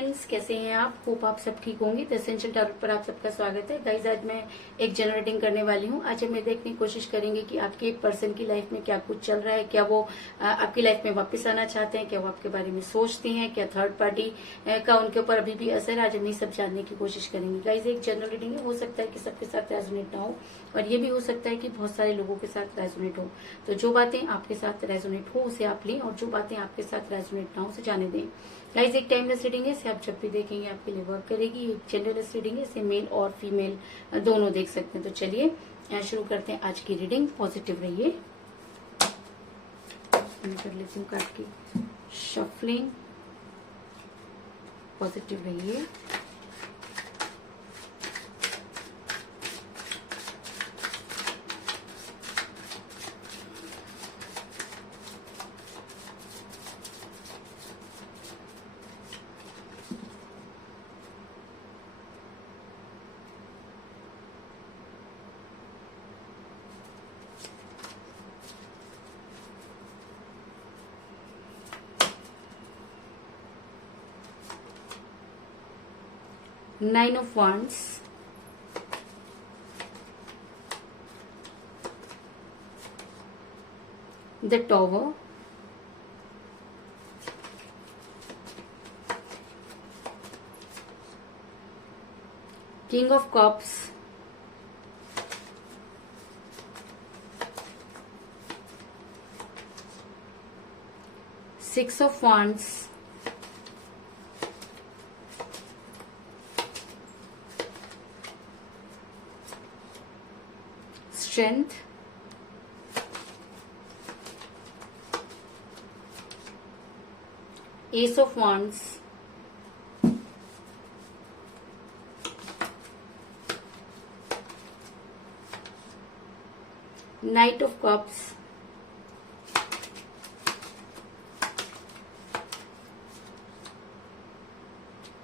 Friends, कैसे हैं आप? होप आप सब ठीक होंगे। द एसेंशियल टैरोट पर आप सबका स्वागत है। गाइज, आज मैं एक जनरल रीडिंग करने वाली हूँ। आज हम ये देखने की कोशिश करेंगे कि आपके एक पर्सन की लाइफ में क्या कुछ चल रहा है, क्या वो आपकी लाइफ में वापस आना चाहते हैं, क्या वो आपके बारे में सोचते हैं, क्या थर्ड पार्टी का उनके ऊपर अभी भी असर है। आज हम ये सब जानने की कोशिश करेंगे। गाइज, एक जनरल रीडिंग है, हो सकता है कि सबके साथ रेजोनेट ना हो और ये भी हो सकता है कि बहुत सारे लोगों के साथ रेजोनेट हो। तो जो बातें आपके साथ रेजोनेट हो उसे आप लें और जो बातें आपके साथ रेजोनेट ना हो उसे जाने दें। गाइज, एक टाइमलेस रीडिंग है, इसे आप जब भी देखेंगे आपके लिए वर्क करेगी। एक जेंडरलेस रीडिंग है, इसे मेल और फीमेल दोनों देख सकते हैं। तो चलिए शुरू करते हैं आज की रीडिंग। पॉजिटिव रहिए। मैं कर लेती हूँ कार्ड की शफलिंग। पॉजिटिव रहिए। Nine of Wands, the Tower, King of Cups, Six of Wands, Strength, Ace of Wands, Knight of Cups,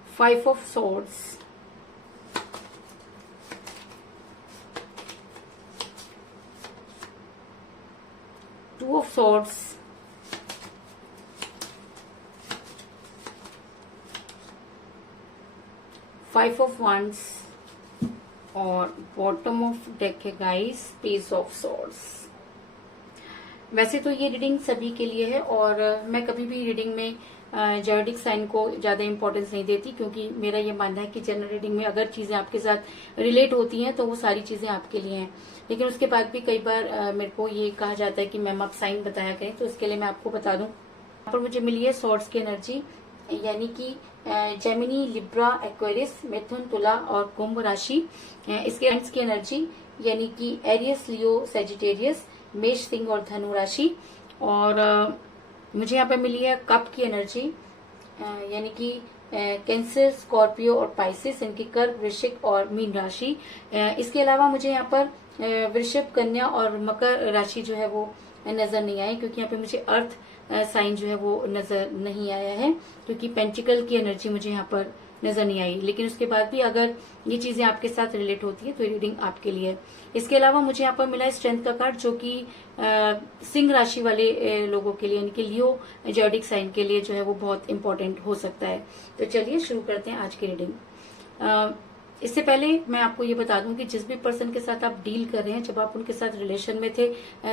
Five of Swords, Two of Swords, Five of Wands और bottom of deck है guys, page of swords. वैसे तो ये reading सभी के लिए है और मैं कभी भी रीडिंग में ज़ोडिएक साइन को ज्यादा इंपॉर्टेंस नहीं देती, क्योंकि मेरा ये मानना है कि जनरल रीडिंग में अगर चीजें आपके साथ रिलेट होती हैं तो वो सारी चीजें आपके लिए हैं। लेकिन उसके बाद भी कई बार मेरे को ये कहा जाता है कि मैम आप साइन बताया करें, तो इसके लिए मैं आपको बता दूं। यहाँ पर मुझे मिली है सॉर्ड्स की एनर्जी, यानी कि जेमिनी, लिब्रा, एक्वेरियस, मिथुन, तुला और कुंभ राशि। इसके एंड्स की एनर्जी यानी कि एरियस, लियो, सेजिटेरियस, मेष, सिंह और धनु राशि। और मुझे यहाँ पे मिली है कप की एनर्जी, यानी कि कैंसर, स्कॉर्पियो और पाइसिस, इनकी कर्क, वृश्चिक और मीन राशि। इसके अलावा मुझे यहाँ पर वृषभ, कन्या और मकर राशि जो है वो नजर नहीं आई, क्योंकि यहाँ पे मुझे अर्थ साइन जो है वो नजर नहीं आया है, क्योंकि पेंटिकल की एनर्जी मुझे यहाँ पर नजर नहीं आई। लेकिन उसके बाद भी अगर ये चीजें आपके साथ रिलेट होती है तो रीडिंग आपके लिए है। इसके अलावा मुझे यहाँ पर मिला है स्ट्रेंथ का कार्ड, जो कि सिंह राशि वाले लोगों के लिए, यानी कि लियो ज़ोडिएक साइन के लिए जो है वो बहुत इंपॉर्टेंट हो सकता है। तो चलिए शुरू करते हैं आज की रीडिंग। इससे पहले मैं आपको ये बता दूं कि जिस भी पर्सन के साथ आप डील कर रहे हैं, जब आप उनके साथ रिलेशन में थे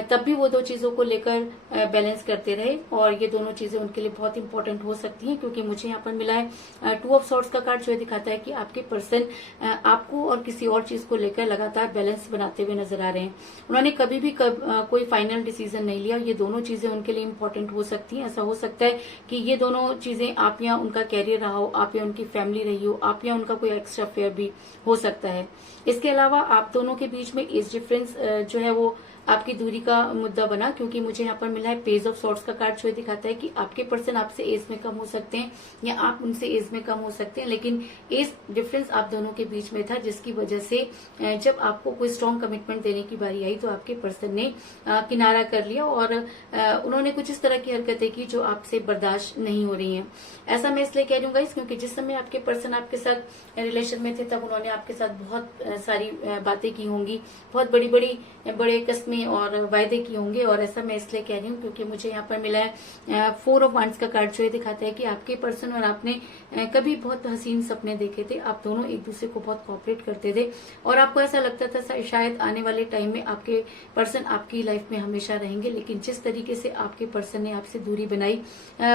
तब भी वो दो चीजों को लेकर बैलेंस करते रहे, और ये दोनों चीजें उनके लिए बहुत इंपॉर्टेंट हो सकती हैं, क्योंकि मुझे यहाँ पर मिला है टू ऑफ सॉर्ड्स का कार्ड, जो दिखाता है कि आपके पर्सन आपको और किसी और चीज को लेकर लगातार बैलेंस बनाते हुए नजर आ रहे हैं। उन्होंने कभी भी कोई फाइनल डिसीजन नहीं लिया। ये दोनों चीजें उनके लिए इंपॉर्टेंट हो सकती हैं। ऐसा हो सकता है कि ये दोनों चीजें आप या उनका कैरियर रहा हो, आप या उनकी फैमिली रही हो, आप या उनका कोई एक्स्ट्रा अफेयर भी हो सकता है। इसके अलावा आप दोनों के बीच में एज डिफरेंस जो है वो आपकी दूरी का मुद्दा बना, क्योंकि मुझे यहाँ पर मिला है पेज ऑफ सॉर्ड्स का कार्ड, जो दिखाता है कि आपके पर्सन आपसे एज में कम हो सकते हैं या आप उनसे एज में कम हो सकते हैं, लेकिन एज डिफरेंस आप दोनों के बीच में था, जिसकी वजह से जब आपको कोई स्ट्रॉन्ग कमिटमेंट देने की बारी आई तो आपके पर्सन ने किनारा कर लिया और उन्होंने कुछ इस तरह की हरकतें की जो आपसे बर्दाश्त नहीं हो रही हैं। ऐसा मैं इसलिए कह दूंगा क्योंकि जिस समय आपके पर्सन आपके साथ रिलेशन में थे तब उन्होंने आपके साथ बहुत सारी बातें की होंगी, बहुत बड़े कस्में में और वायदे किए होंगे। और ऐसा मैं इसलिए कह रही हूँ क्योंकि मुझे यहाँ पर मिला है 4 ऑफ वांड्स का कार्ड, जो ये दिखाता है कि आपके पर्सन और आपने कभी बहुत हसीन सपने देखे थे। आप दोनों एक दूसरे को बहुत कोऑपरेट करते थे और आपको ऐसा लगता था शायद आने वाले टाइम में आपके पर्सन आपकी लाइफ में हमेशा रहेंगे। लेकिन जिस तरीके से आपके पर्सन ने आपसे दूरी बनाई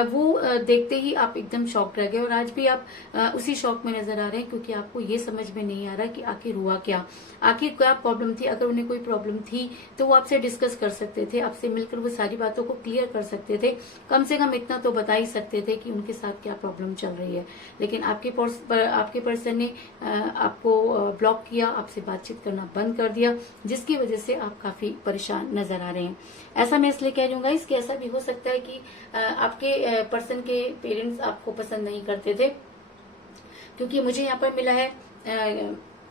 वो देखते ही आप एकदम शॉक रह गए और आज भी आप उसी शॉक में नजर आ रहे हैं क्योंकि आपको ये समझ में नहीं आ रहा कि आखिर हुआ क्या, आखिर क्या प्रॉब्लम थी। अगर उन्हें कोई प्रॉब्लम थी तो वो आपसे डिस्कस कर सकते थे, आपसे मिलकर वो सारी बातों को क्लियर कर सकते थे, कम से कम इतना तो बता ही सकते थे कि उनके साथ क्या प्रॉब्लम चल रही है। लेकिन आपके पर्सन ने आपको ब्लॉक किया, आपसे बातचीत करना बंद कर दिया, जिसकी वजह से आप काफी परेशान नजर आ रहे हैं। ऐसा मैं इसलिए कह रही हूँ गाइस कि ऐसा भी हो सकता है कि आपके पर्सन के पेरेंट्स आपको पसंद नहीं करते थे, क्योंकि मुझे यहाँ पर मिला है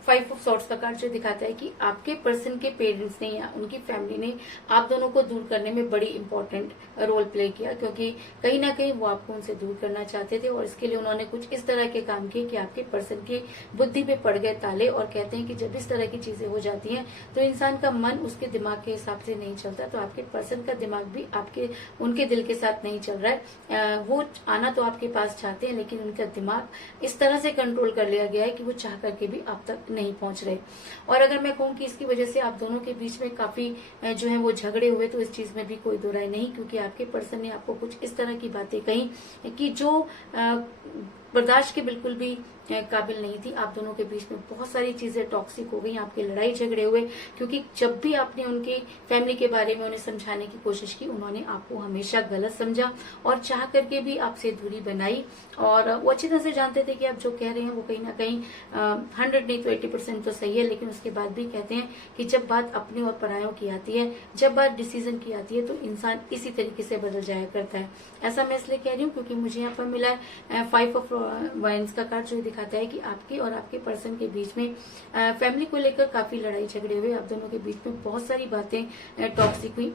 5 ऑफ सॉर्ड्स का कार्ड, जो दिखाता है कि आपके पर्सन के पेरेंट्स ने या उनकी फैमिली ने आप दोनों को दूर करने में बड़ी इंपॉर्टेंट रोल प्ले किया, क्योंकि कहीं ना कहीं वो आपको उनसे दूर करना चाहते थे और इसके लिए उन्होंने कुछ इस तरह के काम किए कि आपके पर्सन की बुद्धि पे पड़ गए ताले। और कहते हैं कि जब इस तरह की चीजें हो जाती हैं तो इंसान का मन उसके दिमाग के हिसाब से नहीं चलता, तो आपके पर्सन का दिमाग भी उनके दिल के साथ नहीं चल रहा है। वो आना तो आपके पास चाहते हैं लेकिन उनका दिमाग इस तरह से कंट्रोल कर लिया गया है कि वो चाह करके भी आप तक नहीं पहुंच रहे। और अगर मैं कहूँ कि इसकी वजह से आप दोनों के बीच में काफी जो है वो झगड़े हुए, तो इस चीज में भी कोई दो राय नहीं, क्योंकि आपके पर्सन ने आपको कुछ इस तरह की बातें कही कि जो बर्दाश्त के बिल्कुल भी काबिल नहीं थी। आप दोनों के बीच में बहुत सारी चीजें टॉक्सिक हो गई, आपके लड़ाई झगड़े हुए, क्योंकि जब भी आपने उनकी फैमिली के बारे में उन्हें समझाने की कोशिश की, उन्होंने आपको हमेशा गलत समझा और चाह करके भी आपसे दूरी बनाई। और वो अच्छी तरह से जानते थे कि आप जो कह रहे हैं वो कहीं ना कहीं 100 नहीं तो 80% तो सही है, लेकिन उसके बाद भी कहते हैं कि जब बात अपने और परायों की आती है, जब बात डिसीजन की आती है, तो इंसान इसी तरीके से बदल जाया करता है। ऐसा मैं इसलिए कह रही हूँ क्योंकि मुझे यहाँ पर मिला है 5 ऑफ वाइंस का कार्ड, जो दिखाता है कि आपके और आपके पर्सन के बीच में फैमिली को लेकर काफी लड़ाई झगड़े हुए, आप दोनों के बीच में बहुत सारी बातें टॉक्सिक हुई,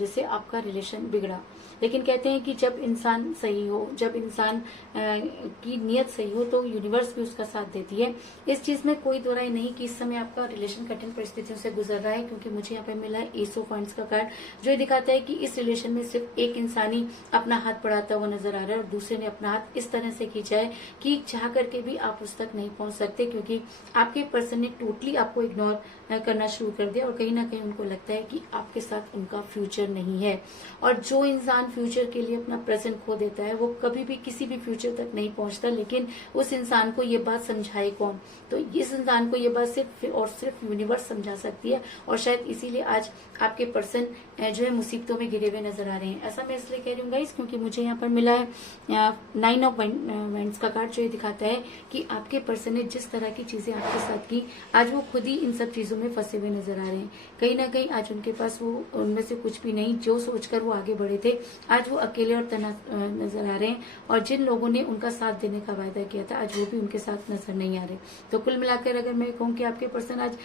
जिससे आपका रिलेशन बिगड़ा। लेकिन कहते हैं कि जब इंसान सही हो, जब इंसान की नीयत सही हो, तो यूनिवर्स भी उसका साथ देती है। इस चीज में कोई दो राय नहीं कि इस समय आपका रिलेशन कठिन परिस्थितियों से गुजर रहा है, क्योंकि मुझे यहाँ पे मिला है एस ऑफ वांड्स का कार्ड, जो दिखाता है कि इस रिलेशन में सिर्फ एक इंसान ही अपना हाथ बढ़ाता हुआ नजर आ रहा है और दूसरे ने अपना हाथ इस तरह से खींचा है कि चाह करके भी आप उस तक नहीं पहुंच सकते, क्योंकि आपके पर्सन ने टोटली आपको इग्नोर करना शुरू कर दिया और कहीं ना कहीं उनको लगता है कि आपके साथ उनका फ्यूचर नहीं है। और जो इंसान फ्यूचर के लिए अपना प्रेजेंट खो देता है, वो कभी भी किसी भी फ्यूचर तक नहीं पहुंचता। लेकिन उस इंसान को ये बात समझाए कौन? तो इस इंसान को ये बात सिर्फ और सिर्फ यूनिवर्स समझा सकती है, और शायद इसीलिए आज आपके पर्सन जो है मुसीबतों में घिरे हुए नजर आ रहे हैं। ऐसा मैं इसलिए कह रही हूँ गाइस क्योंकि मुझे यहाँ पर मिला है 9 ऑफ वांड्स का कार्ड, जो ये दिखाता है कि आपके पर्सन ने जिस तरह की चीजें आपके साथ की, आज वो खुद ही इन सब चीजों में फंसे हुए नजर आ रहे हैं। कहीं ना कहीं आज उनके पास वो उनमें से कुछ भी नहीं, जो सोचकर वो आगे बढ़े थे, आज वो अकेले और तना नजर आ रहे हैं। और जिन लोगों ने उनका साथ देने का वायदा किया था, आज वो भी उनके साथ नजर नहीं आ रहे। तो कुल मिलाकर अगर मैं कहूँ कि आपके पर्सन आज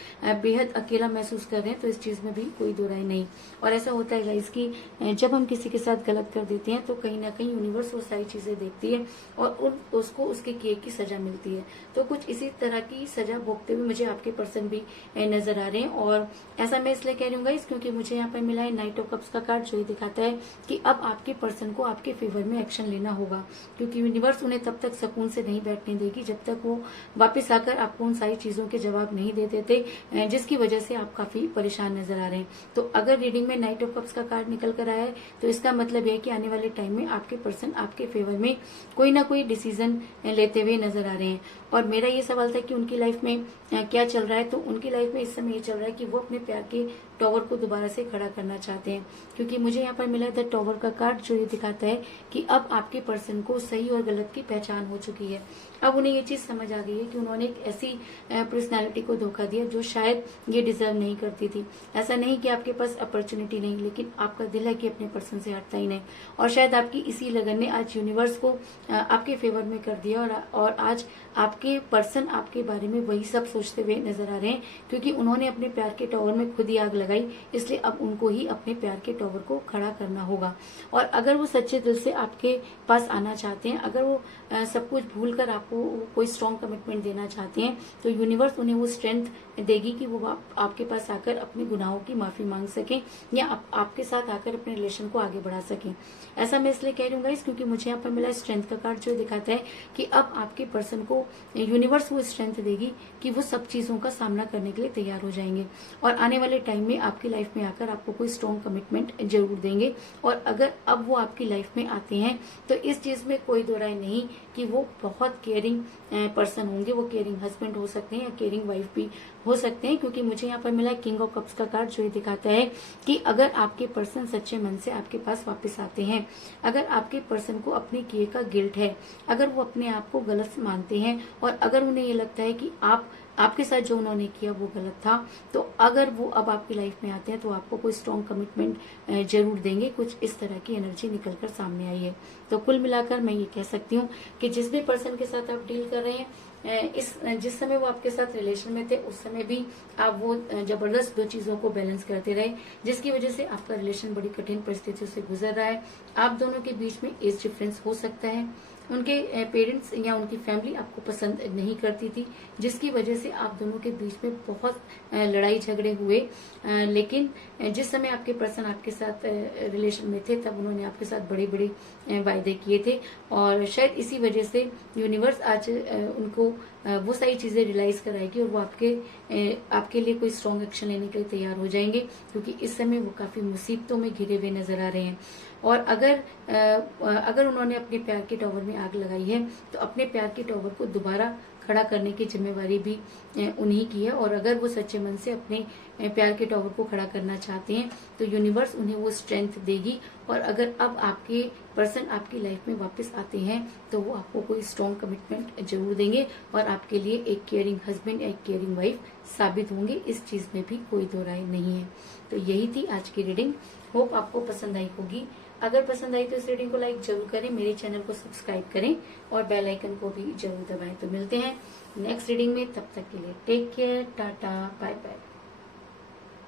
बेहद अकेला महसूस कर रहे हैं, तो इस चीज में भी कोई दो राय नहीं। और ऐसा होता है गाइस कि जब हम किसी के साथ गलत कर देते हैं, तो कहीं ना कहीं यूनिवर्स वो सारी चीजें देखती है और उसको उसके किए की सजा मिलती है। तो कुछ इसी तरह की सजा भोगते हुए मुझे आपके पर्सन भी नजर आ रहे हैं। और ऐसा मैं इसलिए कह रही हूँ गाइस क्योंकि मुझे यहाँ पर मिला है 9 ऑफ कप्स का कार्ड, जो ये दिखाता है कि अब आपके पर्सन को आपके फेवर में एक्शन लेना होगा, क्योंकि यूनिवर्स उन्हें तब तक सुकून से नहीं बैठने देगी जब तक वो वापस आकर आपको उन सारी चीजों के जवाब नहीं दे देते, जिसकी वजह से आप काफी परेशान नजर आ रहे हैं। तो अगर रीडिंग में 9 ऑफ कप्स का कार्ड निकल कर आया है, तो इसका मतलब है कि आने वाले टाइम में आपके पर्सन आपके फेवर में कोई ना कोई डिसीजन लेते हुए नजर आ रहे हैं। और मेरा ये सवाल था कि उनकी लाइफ में क्या चल रहा है, तो उनकी लाइफ में इस समय ये चल रहा है कि वो अपने प्यार के टॉवर को दोबारा से खड़ा करना चाहते हैं, क्योंकि मुझे यहाँ पर मिला द टॉवर का कार्ड, जो ये दिखाता है कि अब आपके पर्सन को सही और गलत की पहचान हो चुकी है। अब उन्हें ये चीज समझ आ गई है कि उन्होंने एक ऐसी पर्सनालिटी को धोखा दिया जो शायद ये डिजर्व नहीं करती थी। ऐसा नहीं कि आपके पास अपॉर्चुनिटी नहीं, लेकिन आपका दिल है कि अपने पर्सन से हटता ही नहीं। और शायद आपकी इसी लगन ने आज यूनिवर्स को आपके फेवर में कर दिया और आज आपके पर्सन आपके बारे में वही सब सोचते हुए नजर आ रहे हैं, क्योंकि उन्होंने अपने प्यार के टॉवर में खुद ही आग लगाई। इसलिए अब उनको ही अपने प्यार के टॉवर को खड़ा करना होगा। और अगर वो सच्चे दिल से आपके पास आना चाहते हैं, अगर वो सब कुछ भूल कर आपको आपको कोई स्ट्रॉन्ग कमिटमेंट देना चाहते हैं तो यूनिवर्स उन्हें वो स्ट्रेंथ देगी कि वो आपके पास आकर अपने गुनाहों की माफी मांग सकें या आपके साथ आकर अपने रिलेशन को आगे बढ़ा सकें। ऐसा मैं इसलिए कह रही हूँ गाइस क्योंकि मुझे यहाँ पर मिला स्ट्रेंथ का कार्ड जो दिखाता है कि अब आपके पर्सन को यूनिवर्स वो स्ट्रेंथ देगी कि वो सब चीजों का सामना करने के लिए तैयार हो जाएंगे और आने वाले टाइम में आपकी लाइफ में आकर आपको कोई स्ट्रॉन्ग कमिटमेंट जरूर देंगे। और अगर अब वो आपकी लाइफ में आते हैं तो इस चीज में कोई दो राय नहीं कि वो बहुत केयरिंग पर्सन होंगे। वो केयरिंग हस्बैंड हो सकते हैं या केयरिंग वाइफ भी हो सकते हैं क्योंकि मुझे यहाँ पर मिला किंग ऑफ कप्स का कार्ड जो ये दिखाता है कि अगर आपके पर्सन सच्चे मन से आपके पास वापस आते हैं, अगर आपके पर्सन को अपने किए का गिल्ट है, अगर वो अपने आप को गलत मानते हैं और अगर उन्हें ये लगता है कि आपके साथ जो उन्होंने किया वो गलत था, तो अगर वो अब आपकी लाइफ में आते हैं तो आपको कोई स्ट्रॉन्ग कमिटमेंट जरूर देंगे। कुछ इस तरह की एनर्जी निकलकर सामने आई है। तो कुल मिलाकर मैं ये कह सकती हूँ कि जिस भी पर्सन के साथ आप डील कर रहे हैं जिस समय वो आपके साथ रिलेशन में थे उस समय भी आप वो जबरदस्त दो चीजों को बैलेंस करते रहे जिसकी वजह से आपका रिलेशन बड़ी कठिन परिस्थितियों से गुजर रहा है। आप दोनों के बीच में एज डिफरेंस हो सकता है। उनके पेरेंट्स या उनकी फैमिली आपको पसंद नहीं करती थी जिसकी वजह से आप दोनों के बीच में बहुत लड़ाई झगड़े हुए। लेकिन जिस समय आपके पर्सन आपके साथ रिलेशन में थे तब उन्होंने आपके साथ बड़े बड़े वायदे किए थे और शायद इसी वजह से यूनिवर्स आज उनको वो सारी चीजें रियलाइज कराएगी और वो आपके लिए कोई स्ट्रॉन्ग एक्शन लेने के लिए तैयार हो जाएंगे क्योंकि इस समय वो काफी मुसीबतों में घिरे हुए नजर आ रहे हैं। और अगर उन्होंने अपने प्यार के टॉवर में आग लगाई है तो अपने प्यार के टॉवर को दोबारा खड़ा करने की जिम्मेवारी भी उन्हीं की है। और अगर वो सच्चे मन से अपने प्यार के टॉवर को खड़ा करना चाहते हैं तो यूनिवर्स उन्हें वो स्ट्रेंथ देगी। और अगर अब आपके पर्सन आपकी लाइफ में वापस आते हैं तो वो आपको कोई स्ट्रॉन्ग कमिटमेंट जरूर देंगे और आपके लिए एक केयरिंग हस्बैंड या एक केयरिंग वाइफ साबित होंगे। इस चीज में भी कोई दो राय नहीं है। तो यही थी आज की रीडिंग। होप आपको पसंद आई होगी। अगर पसंद आई तो इस रीडिंग को लाइक जरूर करें, मेरे चैनल को सब्सक्राइब करें और बेल आइकन को भी जरूर दबाएं। तो मिलते हैं नेक्स्ट रीडिंग में, तब तक के लिए take care, tata, bye bye.